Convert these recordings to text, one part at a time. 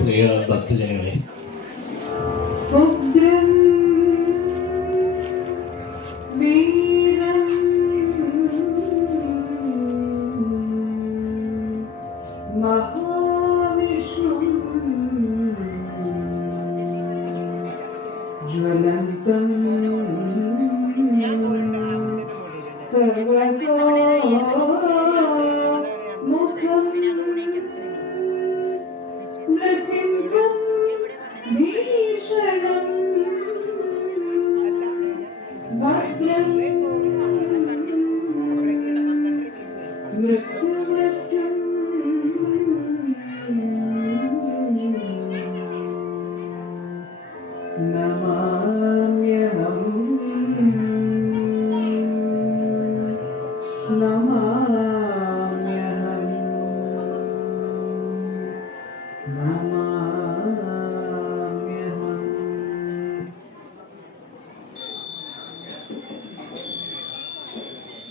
Priya భక్తజనమే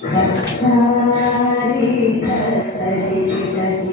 Thank you.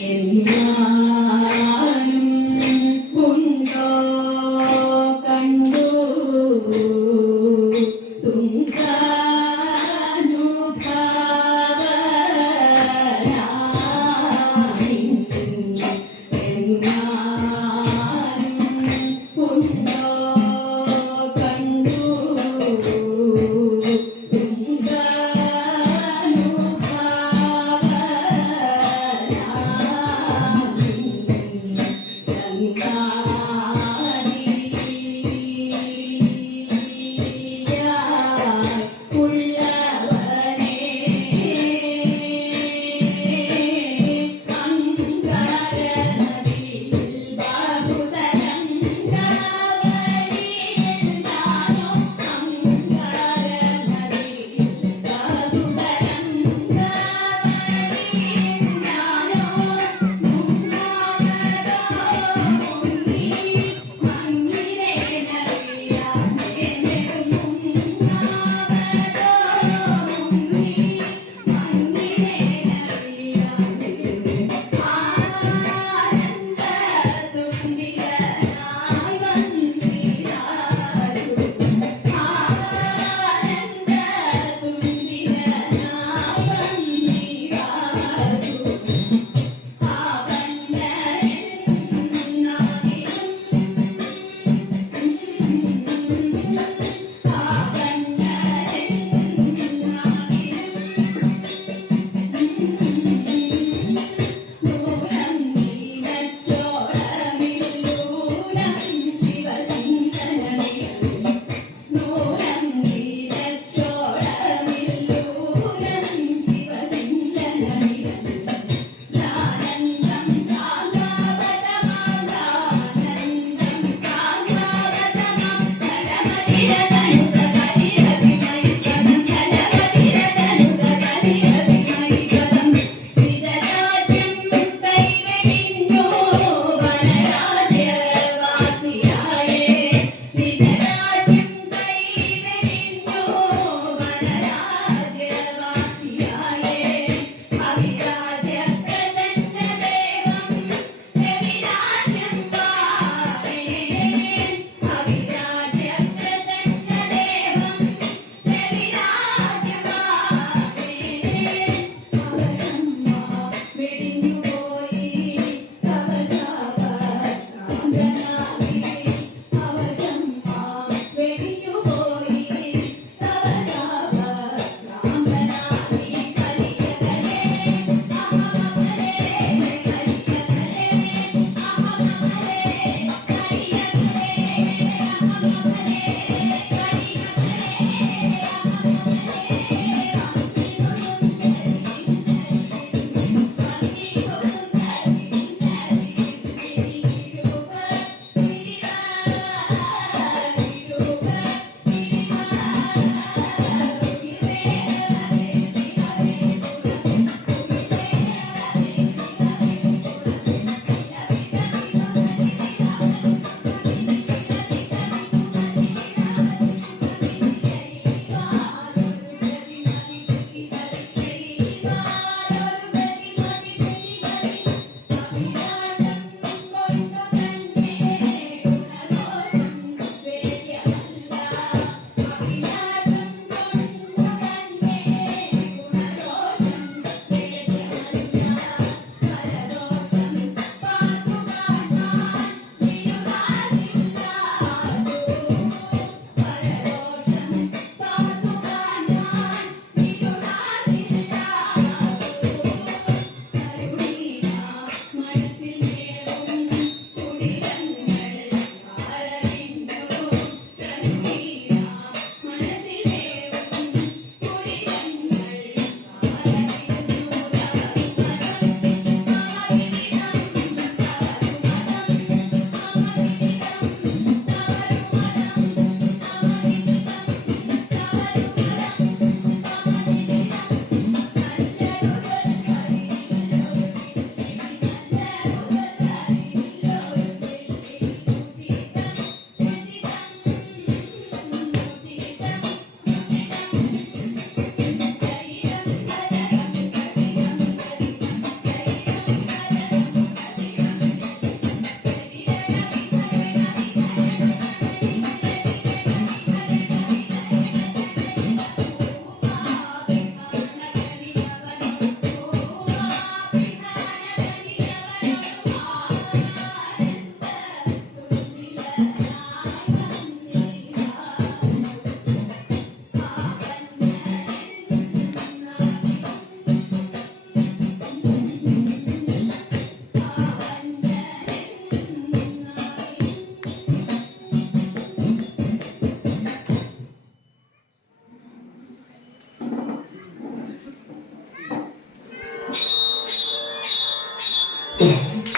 天涯 Hey.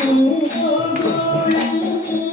红红人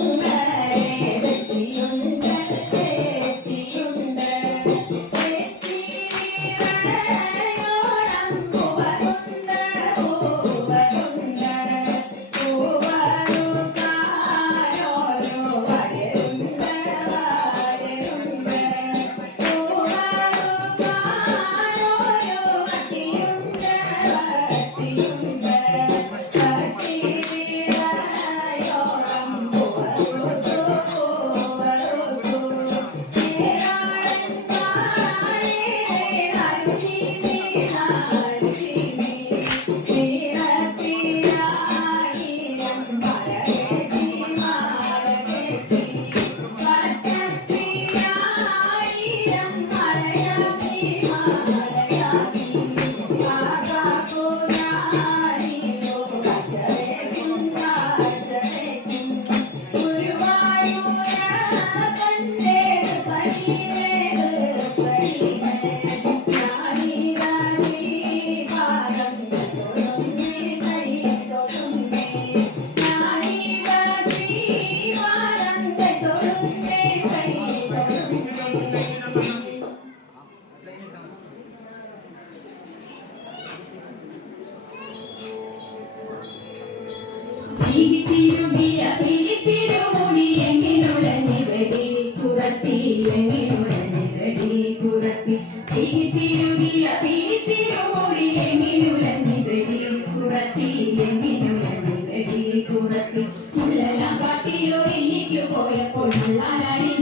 മുള്ളലാം പോയപ്പോൾ മുള്ളാലണിഞ്ഞിരടാ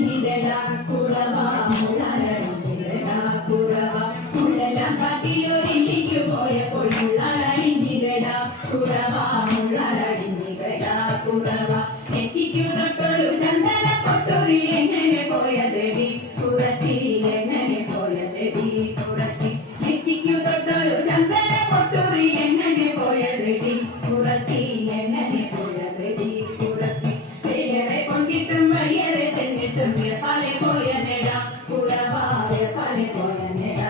Yeah.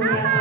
Amen.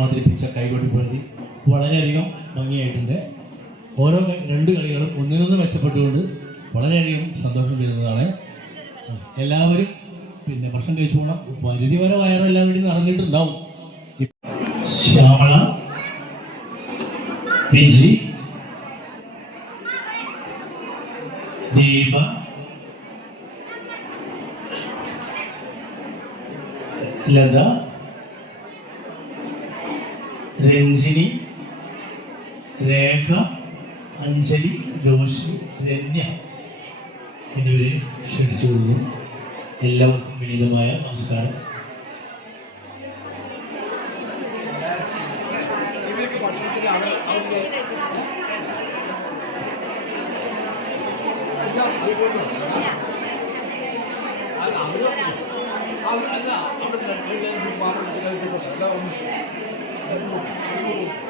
അവതരിപ്പിച്ച കൈകൊട്ടി പ്രകൃതി വളരെയധികം ഭംഗിയായിട്ടുണ്ട്. ഓരോ രണ്ട് കളികളും ഒന്നിൽ നിന്ന് മെച്ചപ്പെട്ടുകൊണ്ട് വളരെയധികം സന്തോഷം തരുന്നതാണ്. എല്ലാവരും പിന്നെ ഭക്ഷണം കഴിച്ചു പോകണം പരിധി വരെ വയറെല്ലാം വേണ്ടി നടന്നിട്ടുണ്ടാവും ശ്യാമള വിജി ദീപ ലത രഞ്ജിനി രേഖ അഞ്ജലി രോഷി രമ്യ. എന്നിവരെ ക്ഷണിച്ചു കൊടുക്കുന്നു. എല്ലാവർക്കും വിനീതമായ നമസ്കാരം. അല്ല അവിടെ Thank you.